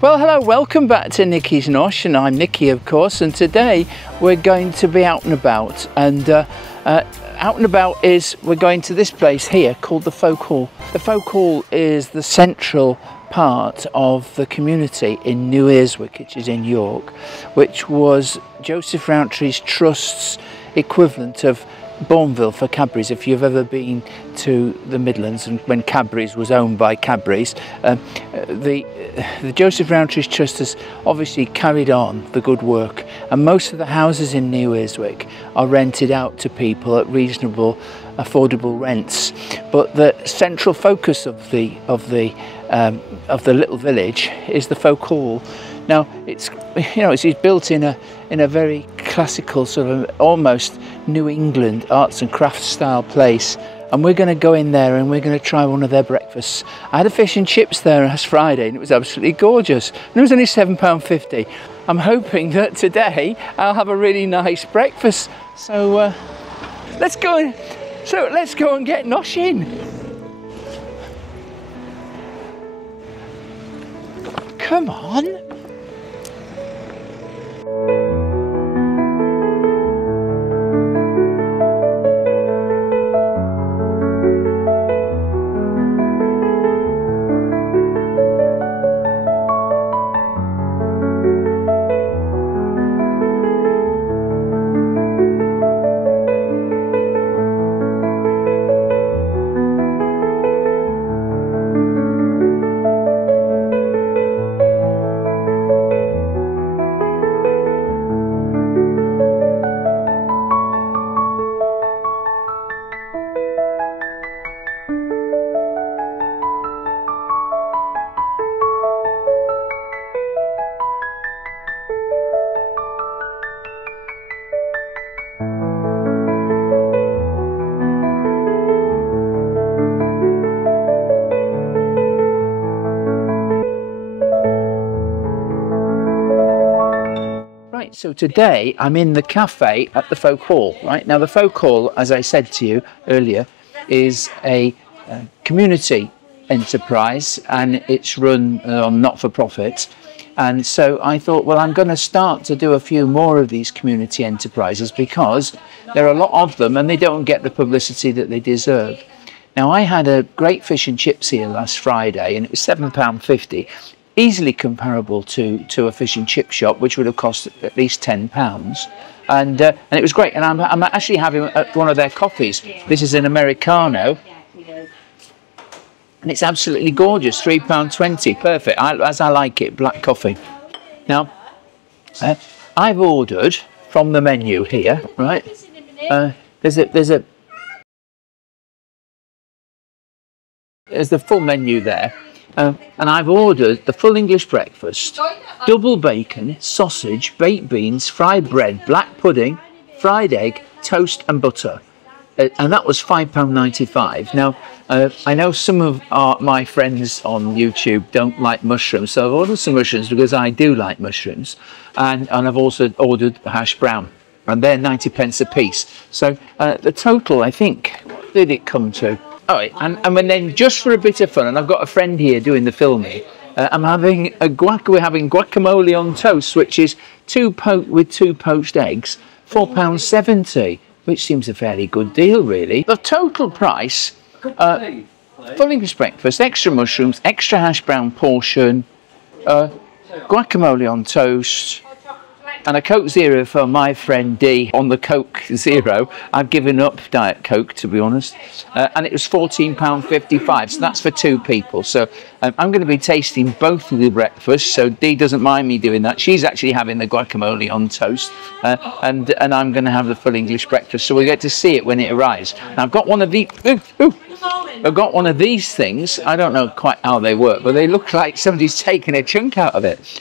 Well, hello, welcome back to Nikki's Nosh, and I'm Nikki, of course, and today we're going to be out and about, and out and about is we're going to this place here called the Folk Hall. The Folk Hall is the central part of the community in New Earswick, which is in York, which was Joseph Rowntree's Trust's equivalent of Bourneville for Cadbury's. If you've ever been to the Midlands and when Cadbury's was owned by Cadbury's, the Joseph Rowntree's Trust has obviously carried on the good work, and most of the houses in New Earswick are rented out to people at reasonable, affordable rents. But the central focus of the little village is the Folk Hall. Now it's built in a very classical sort of almost New England arts and crafts style place, and we're going to go in there and we're going to try one of their breakfasts. I had a fish and chips there last Friday and it was absolutely gorgeous, and it was only £7.50. I'm hoping that today I'll have a really nice breakfast. So let's go and get noshing. Come on. So today I'm in the cafe at the Folk Hall. Right now, the Folk Hall, as I said to you earlier, is a community enterprise, and it's run on not-for-profit. And so I thought, well, I'm going to start to do a few more of these community enterprises because there are a lot of them and they don't get the publicity that they deserve. Now, I had a great fish and chips here last Friday, and it was £7.50. Easily comparable to a fish and chip shop, which would have cost at least £10, and it was great. And I'm actually having one of their coffees. This is an Americano, and it's absolutely gorgeous. £3.20, perfect, as I like it, black coffee. Now, I've ordered from the menu here, right? There's the full menu there. And I've ordered the full English breakfast, double bacon, sausage, baked beans, fried bread, black pudding, fried egg, toast and butter. And that was £5.95. Now, I know some of my friends on YouTube don't like mushrooms, so I've ordered some mushrooms because I do like mushrooms. And I've also ordered hash brown, and they're 90p a piece. So the total, I think, what did it come to? Oh, and then just for a bit of fun, and I've got a friend here doing the filming, we're having guacamole on toast, which is two poached eggs, £4.70, which seems a fairly good deal, really. The total price, full English breakfast, extra mushrooms, extra hash brown portion, guacamole on toast, and a Coke Zero for my friend D on the Coke Zero. I've given up Diet Coke, to be honest. And it was £14.55, so that's for two people. So I'm going to be tasting both of the breakfasts, so Dee doesn't mind me doing that. She's actually having the guacamole on toast, and I'm going to have the full English breakfast, so we'll get to see it when it arrives. Now, I've got one of these. I've got one of these things. I don't know quite how they work, but they look like somebody's taken a chunk out of it.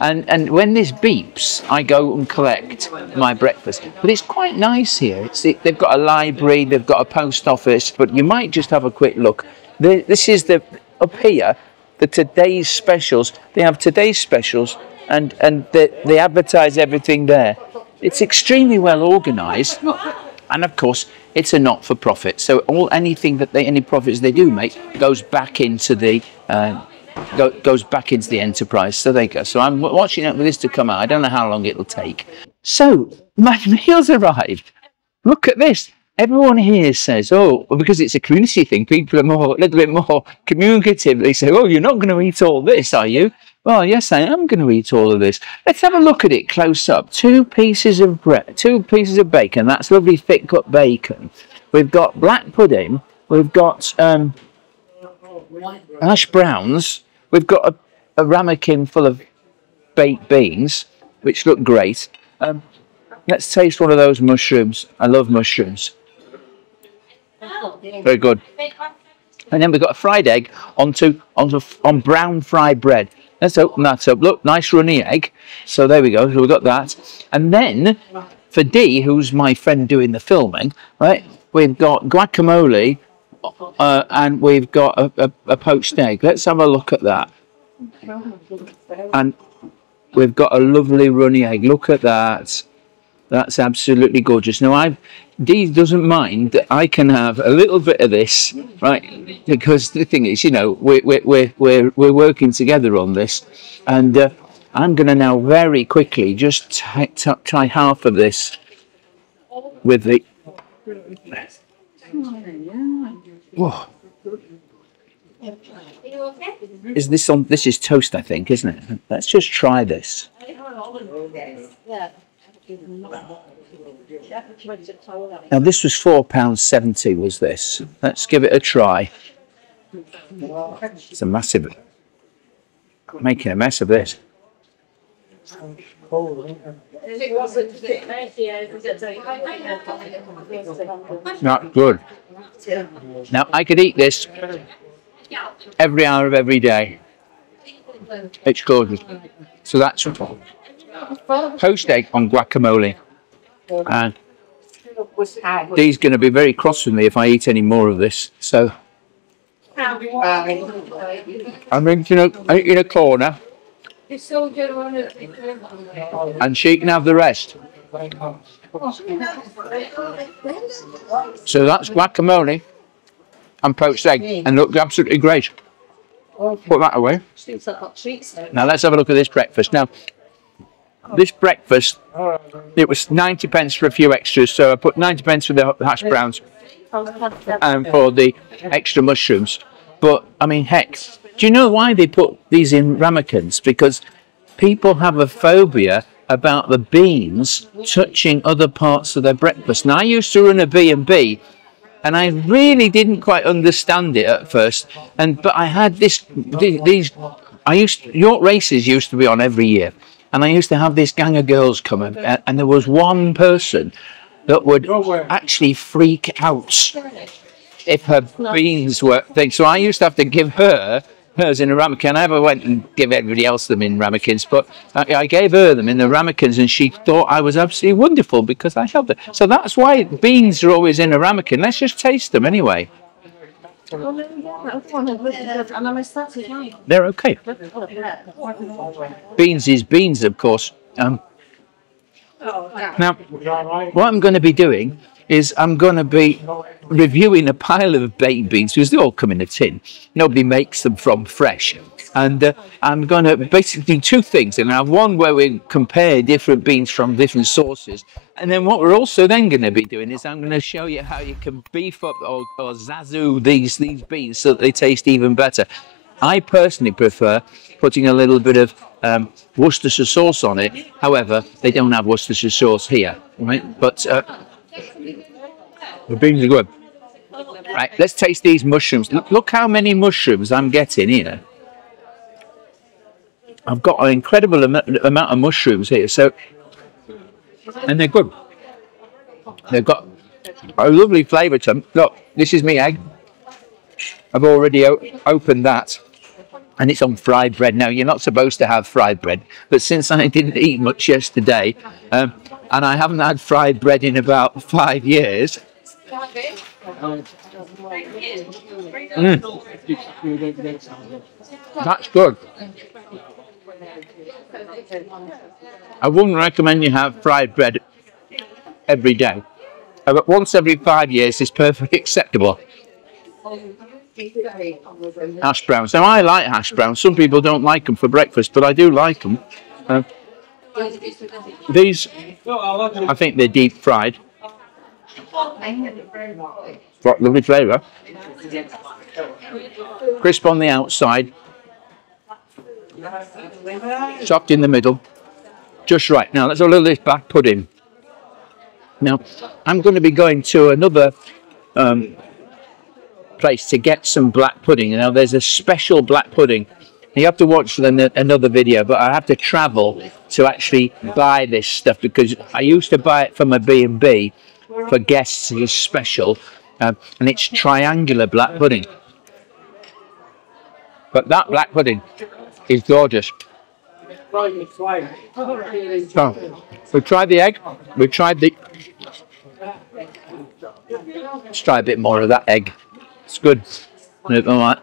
And when this beeps, I go and collect my breakfast. But it's quite nice here. They've got a library, they've got a post office, but you might just have a quick look. This is up here, the today's specials. They have today's specials, and they advertise everything there. It's extremely well organised, and of course, it's a not-for-profit. So any profits they do make goes back into the goes back into the enterprise. So there you go. So I'm watching out for this to come out. I don't know how long it'll take. So my meal's arrived. Look at this. Everyone here says, oh, well, because it's a community thing, people are a little bit more communicative. They say, oh, you're not going to eat all this, are you? Well, yes, I am going to eat all of this. Let's have a look at it close up. 2 pieces of bread, 2 pieces of bacon. That's lovely thick cut bacon. We've got black pudding. We've got hash browns. We've got a ramekin full of baked beans, which look great. Let's taste one of those mushrooms. I love mushrooms. Very good. And then we've got a fried egg on brown fried bread. Let's open that up. Look, nice runny egg. So there we go. So we've got that. And then for Dee, who's my friend doing the filming, right? We've got guacamole and we've got a poached egg. Let's have a look at that. And we've got a lovely runny egg. Look at that. That's absolutely gorgeous. Now, Dee doesn't mind that I can have a little bit of this, right? Because the thing is, you know, we're working together on this, and I'm going to now very quickly just try half of this with the. Whoa. Is this on? This is toast, I think, isn't it? Let's just try this. Now this was £4.70 was this. Let's give it a try. It's a massive, making a mess of this. Not good. Now I could eat this every hour of every day. It's gorgeous. So that's poached egg on guacamole. And Dee's going to be very cross with me if I eat any more of this. So I'm in a corner, and she can have the rest. So that's guacamole and poached egg, and looks absolutely great. Put that away. Now let's have a look at this breakfast. Now, this breakfast, it was 90p for a few extras, so I put 90p for the hash browns and for the extra mushrooms. But, I mean, heck, do you know why they put these in ramekins? Because people have a phobia about the beans touching other parts of their breakfast. Now, I used to run a B&B, and I really didn't quite understand it at first. But I had York races used to be on every year. And I used to have this gang of girls come in, and there was one person that would actually freak out if her beans were things. So I used to have to give her hers in a ramekin. I never went and give everybody else them in ramekins, but I gave her them in the ramekins, and she thought I was absolutely wonderful because I helped her. So that's why beans are always in a ramekin. Let's just taste them anyway. They're okay. Beans is beans, of course. Now, what I'm going to be doing is I'm going to be reviewing a pile of baked beans because they all come in a tin. Nobody makes them from fresh. And I'm going to basically do 2 things. And I have one where we compare different beans from different sources. And then what we're also then going to be doing is I'm going to show you how you can beef up or zazu these beans so that they taste even better. I personally prefer putting a little bit of Worcestershire sauce on it. However, they don't have Worcestershire sauce here, right? But the beans are good. Right, let's taste these mushrooms. Look how many mushrooms I'm getting here. I've got an incredible amount of mushrooms here, and they're good. They've got a lovely flavour to them. Look, this is my egg. I've already opened that, and it's on fried bread. Now, you're not supposed to have fried bread, but since I didn't eat much yesterday, and I haven't had fried bread in about 5 years. That's good. I wouldn't recommend you have fried bread every day. But once every 5 years is perfectly acceptable. hash browns. Now, I like hash browns. Some people don't like them for breakfast, but I do like them. These, I think they're deep fried. Got lovely flavour. Crisp on the outside. Soft in the middle. Just right. Now, let's have a look at this black pudding. Now, I'm going to be going to another place to get some black pudding. Now, there's a special black pudding. You have to watch another video, but I have to travel to actually buy this stuff because I used to buy it from a B&B for guests who is special, and it's triangular black pudding. But that black pudding is gorgeous. So, we've tried the egg, we've tried the... Let's try a bit more of that egg. It's good. Alright.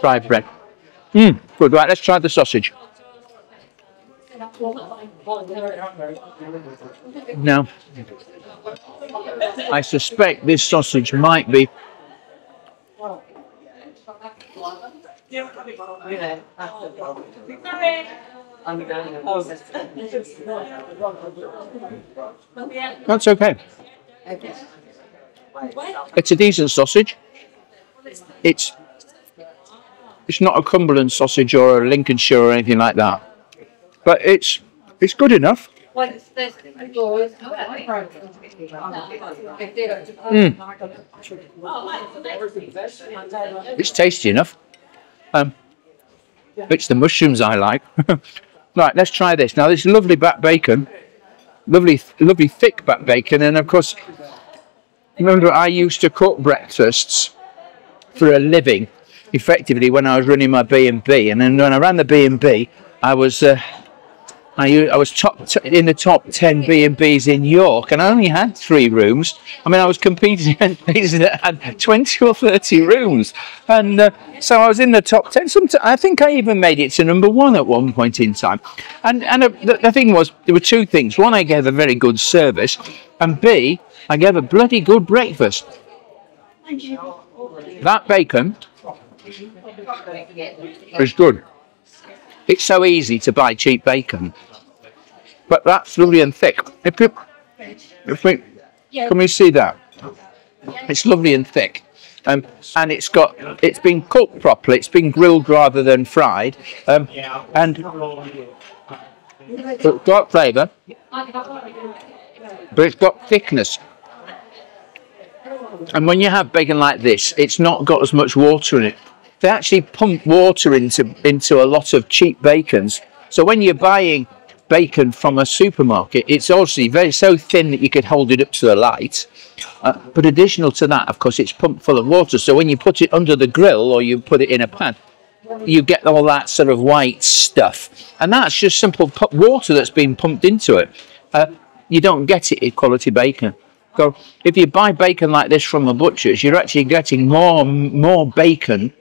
Fried bread. Good. Right, let's try the sausage. Now, I suspect this sausage might be... That's okay. It's a decent sausage. It's not a Cumberland sausage or a Lincolnshire or anything like that, but it's good enough. It's tasty enough. It's the mushrooms I like. Right, let's try this. Now, this lovely back bacon, lovely thick back bacon, and of course, remember I used to cook breakfasts for a living, effectively when I was running my B&B, and then when I ran the B&B, I was in the top 10 B&Bs in York, and I only had 3 rooms. I mean, I was competing against places that had 20 or 30 rooms, and so I was in the top 10. I think I even made it to #1 at one point in time. And the thing was, there were 2 things. One, I gave a very good service, and B, I gave a bloody good breakfast. That bacon is good. It's so easy to buy cheap bacon, but that's lovely and thick. Can we see that? It's lovely and thick, and it's been cooked properly. It's been grilled rather than fried, and it's got flavour, but it's got thickness. And when you have bacon like this, it's not got as much water in it. They actually pump water into a lot of cheap bacons. So when you're buying bacon from a supermarket, it's obviously so thin that you could hold it up to the light. But additional to that, of course, it's pumped full of water. So when you put it under the grill or you put it in a pan, you get all that sort of white stuff. And that's just simple water that's been pumped into it. You don't get it in quality bacon. So if you buy bacon like this from a butcher's, you're actually getting more bacon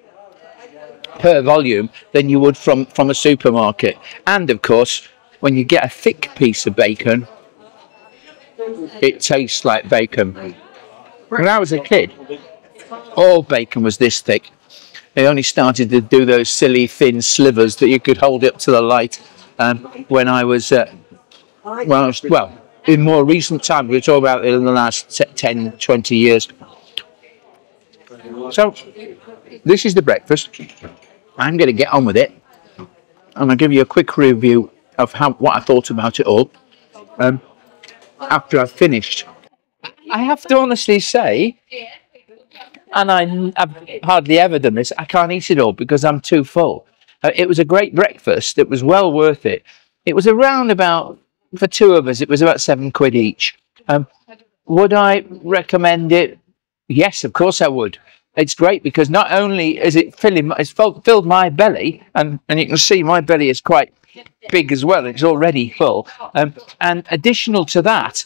per volume than you would from a supermarket. And of course, when you get a thick piece of bacon, it tastes like bacon. When I was a kid, all bacon was this thick. They only started to do those silly thin slivers that you could hold up to the light when I was in more recent times. We're talking about in the last 10, 20 years. So this is the breakfast. I'm going to get on with it, and I'll give you a quick review of what I thought about it all after I've finished. I have to honestly say, and I've hardly ever done this, I can't eat it all because I'm too full. It was a great breakfast. It was well worth it. It was around about, for 2 of us, it was about £7 each. Would I recommend it? Yes, of course I would. It's great because not only is it filled my belly, and you can see my belly is quite big as well. It's already full. And additional to that,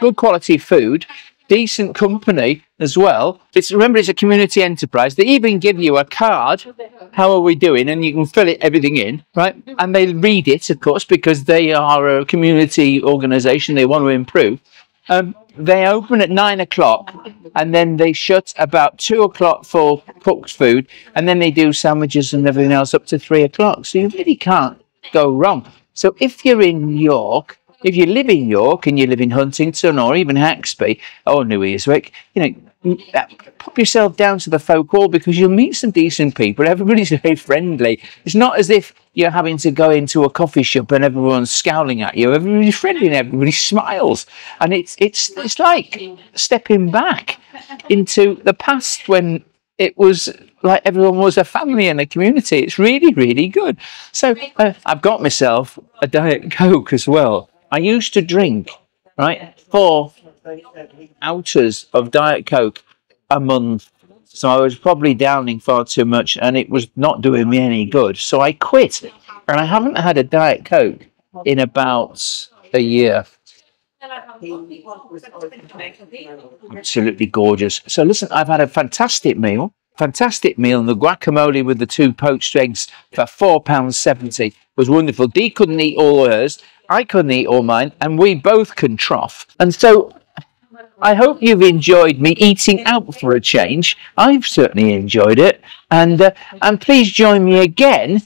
good quality food, decent company as well. Remember, it's a community enterprise. They even give you a card. How are we doing? And you can fill everything in, right? And they read it, of course, because they are a community organisation. They want to improve. they open at 9 o'clock and then they shut about 2 o'clock for cooked food, and then they do sandwiches and everything else up to 3 o'clock. So you really can't go wrong. So if you're in York, if you live in York and you live in Huntington or even Haxby or New Earswick, you know, pop yourself down to the folk hall, because you'll meet some decent people. Everybody's very friendly. It's not as if you're having to go into a coffee shop and everyone's scowling at you. Everybody's friendly and everybody smiles. And it's like stepping back into the past when it was like everyone was a family and a community. It's really, really good. So I've got myself a Diet Coke as well. I used to drink, right, 4 ounces of Diet Coke a month. So I was probably downing far too much and it was not doing me any good. So I quit, and I haven't had a Diet Coke in about a year. Absolutely gorgeous. So listen, I've had a fantastic meal, and the guacamole with the 2 poached eggs for £4.70 was wonderful. Dee couldn't eat all hers, I couldn't eat all mine, and we both can trough. And so I hope you've enjoyed me eating out for a change. I've certainly enjoyed it. And please join me again.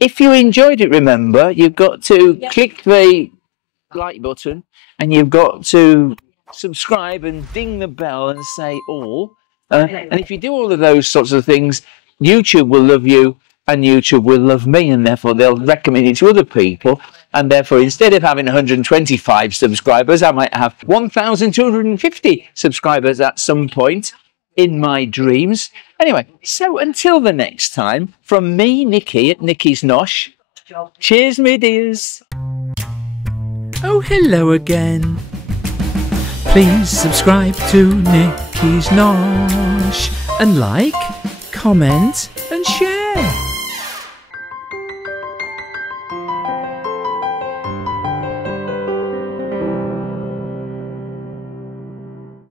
If you enjoyed it, remember, you've got to click the like button and you've got to subscribe and ding the bell and say all. And if you do all of those sorts of things, YouTube will love you and YouTube will love me, and therefore they'll recommend it to other people. And therefore, instead of having 125 subscribers, I might have 1,250 subscribers at some point in my dreams. Anyway, so until the next time, from me, Nikki, at Nikki's Nosh, cheers, me dears. Oh, hello again. Please subscribe to Nikki's Nosh and like, comment and share.